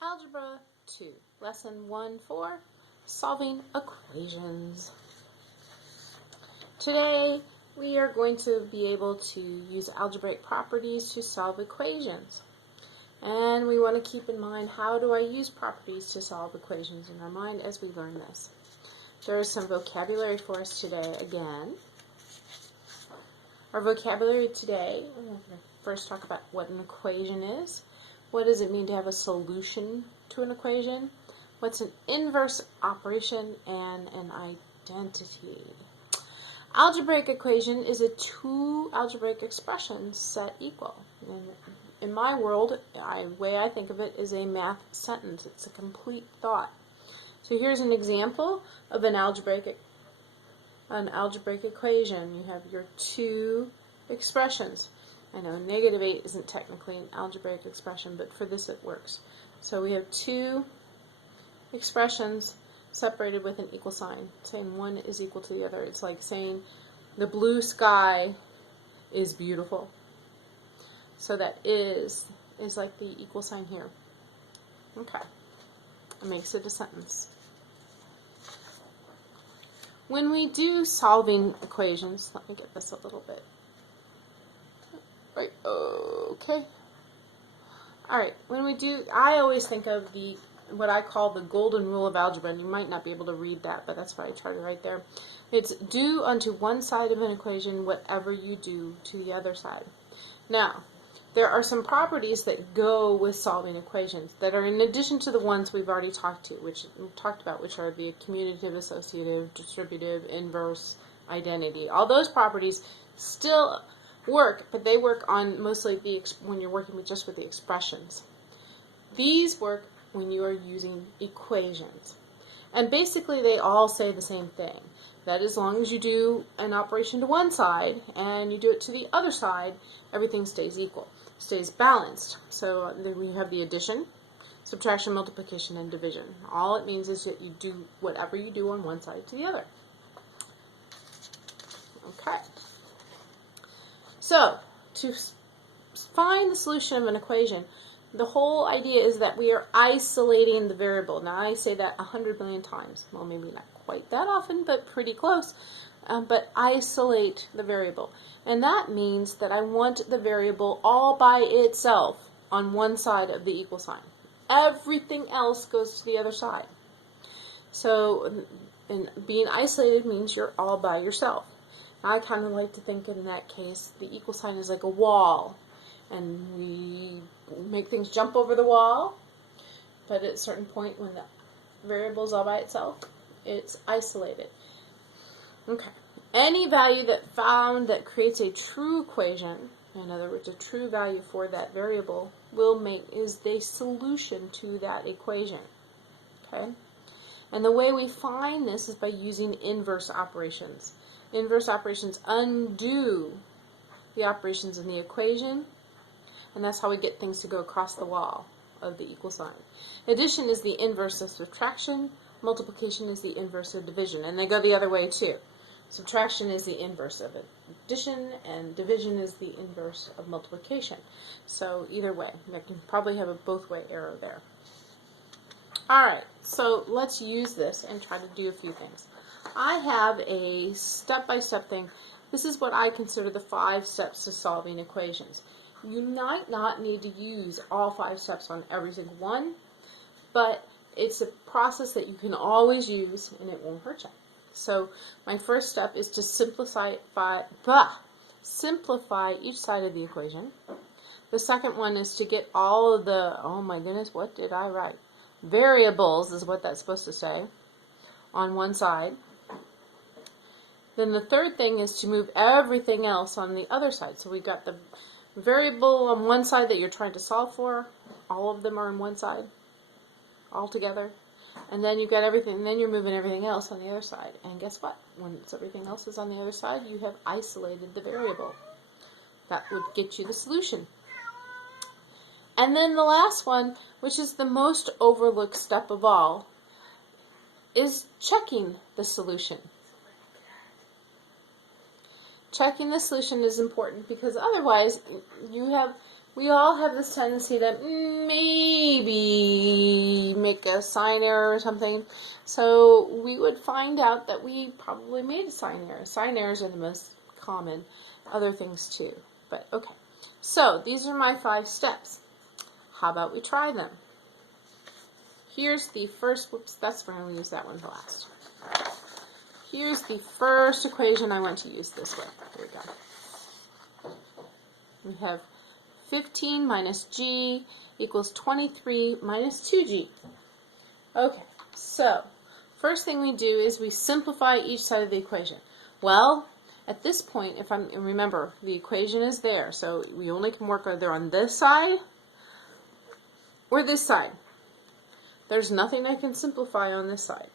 Algebra 2, Lesson 1-4, Solving Equations. Today we are going to be able to use algebraic properties to solve equations. And we want to keep in mind, how do I use properties to solve equations in our mind as we learn this. There is some vocabulary for us today again. Our vocabulary today, we're going to first talk about what an equation is. What does it mean to have a solution to an equation? What's an inverse operation and an identity? Algebraic equation is a two algebraic expressions set equal. And in my world, the way I think of it is a math sentence. It's a complete thought. So here's an example of an algebraic equation. You have your two expressions. I know -8 isn't technically an algebraic expression, but for this it works. So we have two expressions separated with an equal sign, saying one is equal to the other. It's like saying the blue sky is beautiful. So that is like the equal sign here. Okay. It makes it a sentence. When we do solving equations, let me get this a little bit. Right, okay. Alright, when we do, I always think of what I call the golden rule of algebra, and you might not be able to read that, but that's why I charted right there. It's do unto one side of an equation whatever you do to the other side. Now, there are some properties that go with solving equations that are in addition to the ones we've already talked about, which are the commutative, associative, distributive, inverse, identity. All those properties still work, but they work on mostly when you're working just with the expressions. These work when you are using equations. And basically they all say the same thing. That as long as you do an operation to one side and you do it to the other side, everything stays equal, stays balanced. So then we have the addition, subtraction, multiplication, and division. All it means is that you do whatever you do on one side to the other. Okay. So, to find the solution of an equation, the whole idea is that we are isolating the variable. Now, I say that 100 million times. Well, maybe not quite that often, but pretty close. But isolate the variable. And that means that I want the variable all by itself on one side of the equal sign. Everything else goes to the other side. So, being isolated means you're all by yourself. I kind of like to think in that case the equal sign is like a wall, and we make things jump over the wall, but at a certain point when the variable is all by itself, it's isolated. Okay. Any value that creates a true equation, in other words, a true value for that variable, is the solution to that equation. Okay? And the way we find this is by using inverse operations. Inverse operations undo the operations in the equation, and that's how we get things to go across the wall of the equal sign. Addition is the inverse of subtraction, multiplication is the inverse of division, and they go the other way too. Subtraction is the inverse of addition, and division is the inverse of multiplication. So either way, I can probably have a both-way arrow there. Alright, so let's use this and try to do a few things. I have a step-by-step thing. This is what I consider the 5 steps to solving equations. You might not need to use all 5 steps on every single one, but it's a process that you can always use and it won't hurt you. So my first step is to simplify each side of the equation. The second one is to get all of the, oh my goodness, what did I write? Variables is what that's supposed to say, on one side. Then the third thing is to move everything else on the other side. So we've got the variable on one side that you're trying to solve for. All of them are on one side, all together. And then you've got everything, and then you're moving everything else on the other side. And guess what? When everything else is on the other side, you have isolated the variable. That would get you the solution. And then the last one, which is the most overlooked step of all, is checking the solution. Checking the solution is important because otherwise we all have this tendency that maybe make a sign error or something. So we would find out that we probably made a sign error. Sign errors are the most common, other things too. But okay, so these are my 5 steps. How about we try them? Here's the first, whoops, we're going to use that one last. Here's the first equation I want to use this way. Here we go. We have 15 minus g equals 23 minus 2g. Okay, so first thing we do is we simplify each side of the equation. Well, at this point, remember, the equation is there, so we only can work either on this side or this side. There's nothing I can simplify on this side.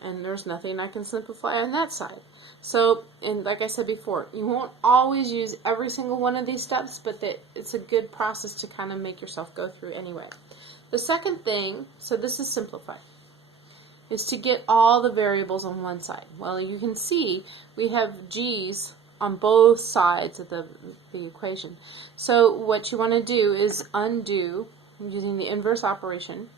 And there's nothing I can simplify on that side. So, and like I said before, you won't always use every single one of these steps, but it's a good process to kind of make yourself go through anyway. The second thing, so this is simplified, is to get all the variables on one side. Well, you can see we have g's on both sides of the equation. So what you want to do is undo, using the inverse operation,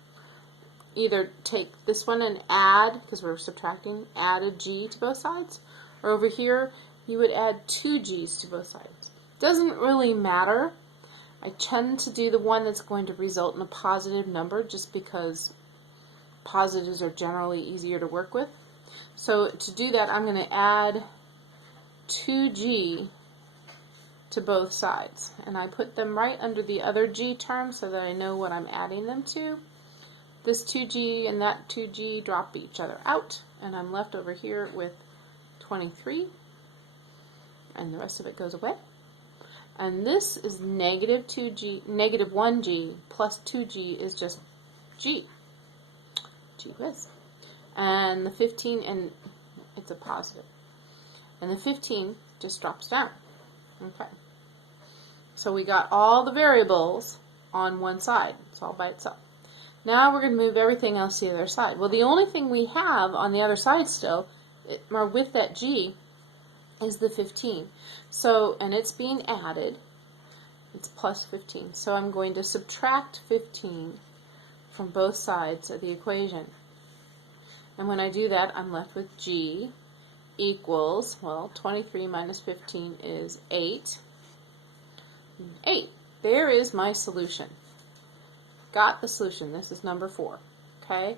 either take this one and add, because we're subtracting, add a g to both sides, or over here you would add 2 g's to both sides. Doesn't really matter. I tend to do the one that's going to result in a positive number just because positives are generally easier to work with. So to do that, I'm going to add 2g to both sides, and I put them right under the other g term so that I know what I'm adding them to. This 2g and that 2g drop each other out, and I'm left over here with 23, and the rest of it goes away. And this is negative 1g plus 2g is just g. Gee whiz. And the 15, and it's a positive. And the 15 just drops down. Okay. So we got all the variables on one side. It's all by itself. Now we're going to move everything else to the other side. Well, the only thing we have on the other side still, or with that g, is the 15. So, and it's being added. It's plus 15. So I'm going to subtract 15 from both sides of the equation. And when I do that, I'm left with g equals, well, 23 minus 15 is 8. 8. There is my solution. Got the solution. This is number 4. Okay?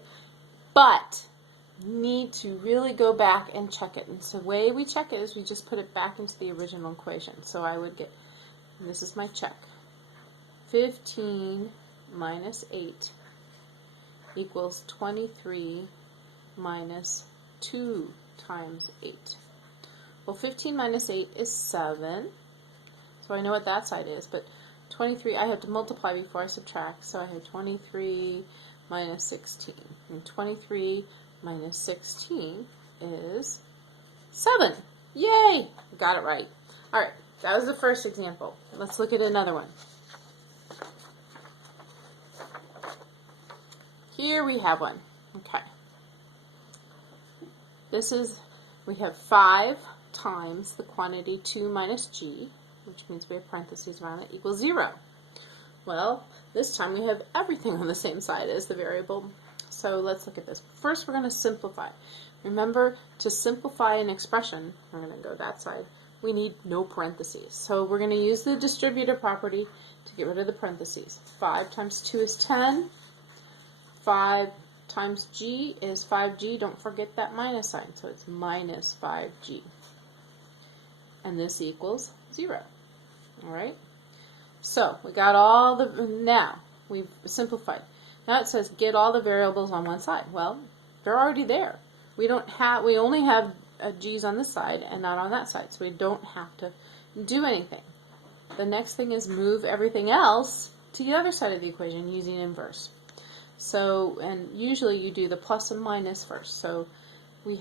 But need to really go back and check it. And so the way we check it is we just put it back into the original equation. So I would get, this is my check, 15 minus 8 equals 23 minus 2 times 8. Well, 15 minus 8 is 7. So I know what that side is, but 23, I have to multiply before I subtract, so I have 23 minus 16. And 23 minus 16 is 7. Yay! Got it right. Alright, that was the first example. Let's look at another one. Here we have one. Okay. This is, we have 5 times the quantity 2 minus g, which means we have parentheses around it, equals 0. Well, this time we have everything on the same side as the variable. So let's look at this. First, we're going to simplify. Remember, to simplify an expression, we're going to go that side, we need no parentheses. So we're going to use the distributive property to get rid of the parentheses. 5 times 2 is 10. 5 times g is 5g. Don't forget that minus sign. So it's minus 5g. And this equals 0. Alright? So we got all the, now we've simplified. Now it says get all the variables on one side. Well, they're already there. We only have g's on this side and not on that side, so we don't have to do anything. The next thing is move everything else to the other side of the equation using inverse. So, and usually you do the plus and minus first. So we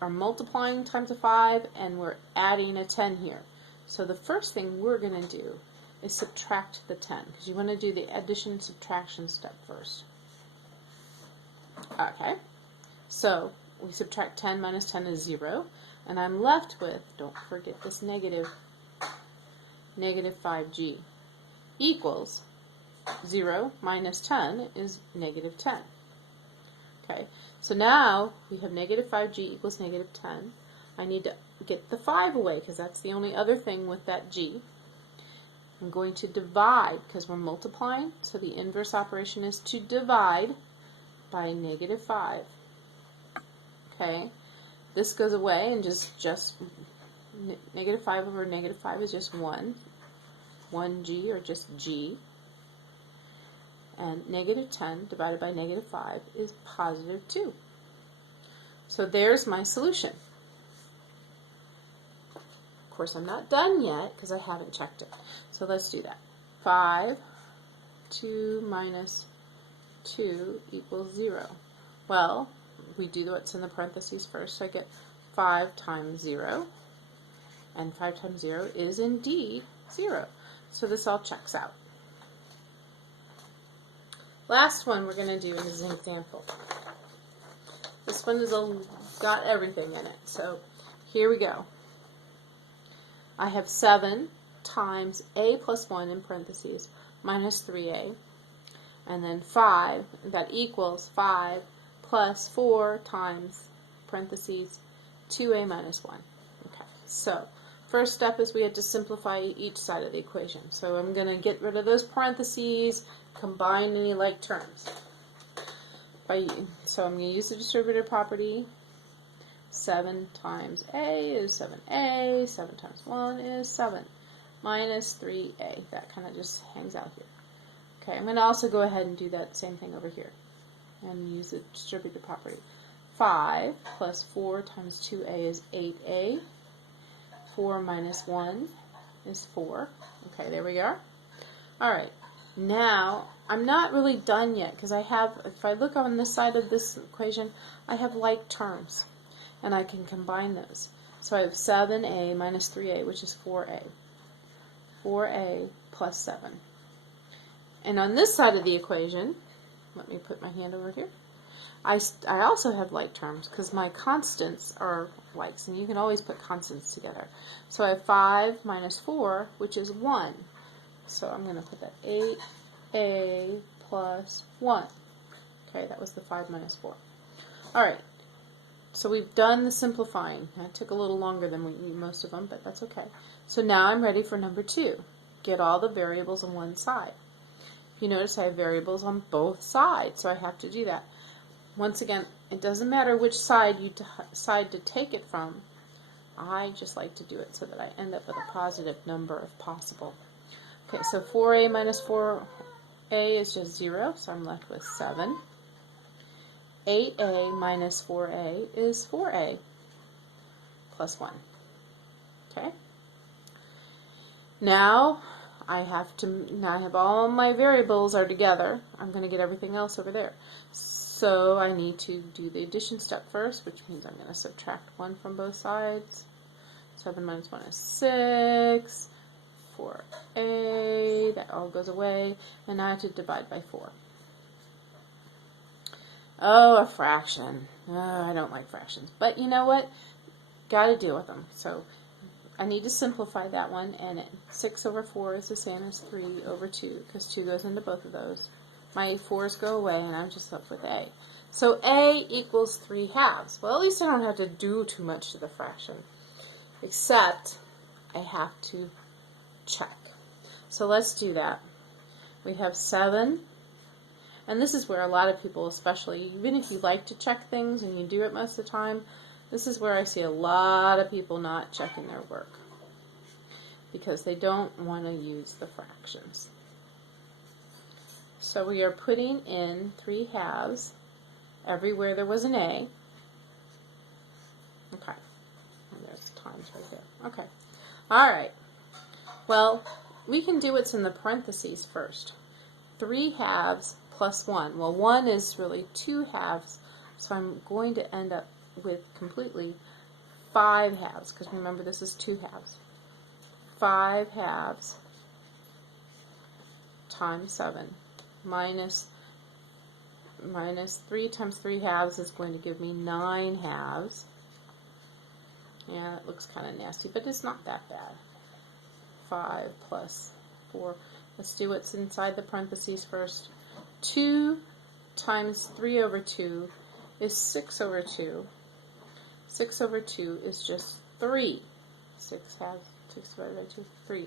are multiplying times a 5 and we're adding a 10 here. So the first thing we're going to do is subtract the 10, because you want to do the addition subtraction step first. Okay, so we subtract 10 minus 10 is 0, and I'm left with, don't forget this negative 5g equals 0 minus 10 is negative 10. Okay, so now we have negative 5g equals negative 10. I need to get the 5 away because that's the only other thing with that g. I'm going to divide because we're multiplying, so the inverse operation is to divide by negative 5. Okay, this goes away and just negative 5 over negative 5 is just 1g or just g. And negative 10 divided by negative 5 is positive 2. So there's my solution. Of course, I'm not done yet because I haven't checked it. So let's do that. 5, 2 minus 2 equals 0. Well, we do what's in the parentheses first. So I get 5 times 0. And 5 times 0 is indeed 0. So this all checks out. Last one we're going to do is an example. This one has got everything in it. So here we go. I have 7 times a plus 1 in parentheses minus 3a. And then 5, that equals 5 plus 4 times parentheses 2a minus 1. Okay, so first step is we had to simplify each side of the equation. So I'm going to get rid of those parentheses, combine any like terms. So I'm going to use the distributive property. 7 times a is 7a, 7 times 1 is 7, minus 3a. That kind of just hangs out here. Okay, I'm going to also go ahead and do that same thing over here and use the distributive property. 5 plus 4 times 2a is 8a. 4 minus 1 is 4. Okay, there we go. Alright, now I'm not really done yet because I have, if I look on this side of this equation, I have like terms and I can combine those. So I have 7a minus 3a, which is 4a. 4a plus 7. And on this side of the equation, let me put my hand over here, I also have like terms because my constants are likes, and you can always put constants together. So I have 5 minus 4, which is 1. So I'm going to put that 8a plus 1. Okay, that was the 5 minus 4. Alright, so we've done the simplifying. It took a little longer than most of them, but that's okay. So now I'm ready for number 2. Get all the variables on one side. If you notice, I have variables on both sides, so I have to do that. Once again, it doesn't matter which side you decide to take it from. I just like to do it so that I end up with a positive number if possible. Okay, so 4a minus 4a is just 0, so I'm left with 7. 8a minus 4a is 4a plus 1. Okay? Now I have all my variables are together. I'm going to get everything else over there. So I need to do the addition step first, which means I'm going to subtract 1 from both sides. 7 minus 1 is 6. 4a, that all goes away. And now I have to divide by 4. Oh, a fraction. Oh, I don't like fractions. But you know what? Got to deal with them. So I need to simplify that one. And 6 over 4 is the same as 3 over 2, because 2 goes into both of those. My 4's go away, and I'm just left with a. So a equals 3 halves. Well, at least I don't have to do too much to the fraction, except I have to check. So let's do that. We have 7, and this is where a lot of people, especially, even if you like to check things and you do it most of the time, this is where I see a lot of people not checking their work because they don't want to use the fractions. So we are putting in 3 halves everywhere there was an a. Okay. And there's times right there. Okay. All right. Well, we can do what's in the parentheses first. 3 halves plus 1. Well, 1 is really 2 halves, so I'm going to end up with completely 5 halves, because remember this is 2 halves. 5 halves times 7 minus 3 times 3 halves is going to give me 9 halves. Yeah, it looks kind of nasty, but it's not that bad. 5 plus 4 Let's do what's inside the parentheses first. 2 times 3 over 2 is 6 over 2. 6 over 2 is just 3. 6 divided by 2, 3.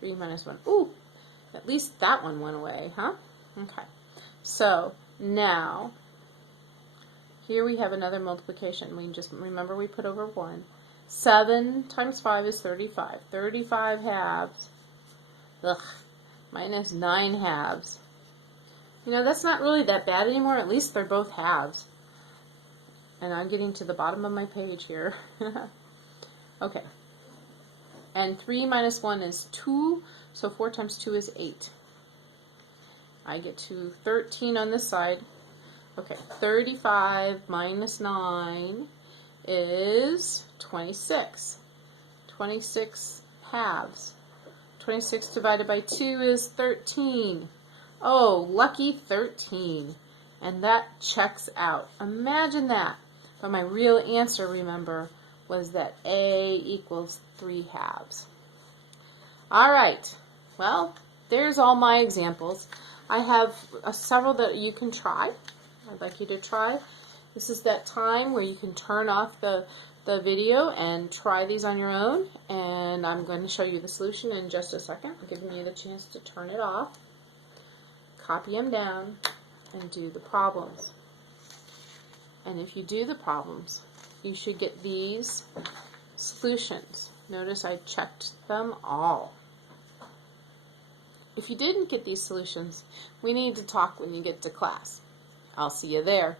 3 minus 1. Ooh, at least that one went away, huh? Okay. So now, here we have another multiplication. We just remember we put over 1. 7 times 5 is 35. 35 halves. Ugh. Minus 9 halves. You know, that's not really that bad anymore. At least they're both halves. And I'm getting to the bottom of my page here. Okay. And 3 minus 1 is 2. So 4 times 2 is 8. I get to 13 on this side. Okay, 35 minus 9 is 26. 26 halves. 26 divided by 2 is 13. Oh, lucky 13. And that checks out. Imagine that. But my real answer, remember, was that A equals 3 halves. All right. Well, there's all my examples. I have several that you can try. I'd like you to try. This is that time where you can turn off the video and try these on your own. And I'm going to show you the solution in just a second. I'm giving you the chance to turn it off, copy them down, and do the problems. And if you do the problems, you should get these solutions. Notice I checked them all. If you didn't get these solutions, we need to talk when you get to class. I'll see you there.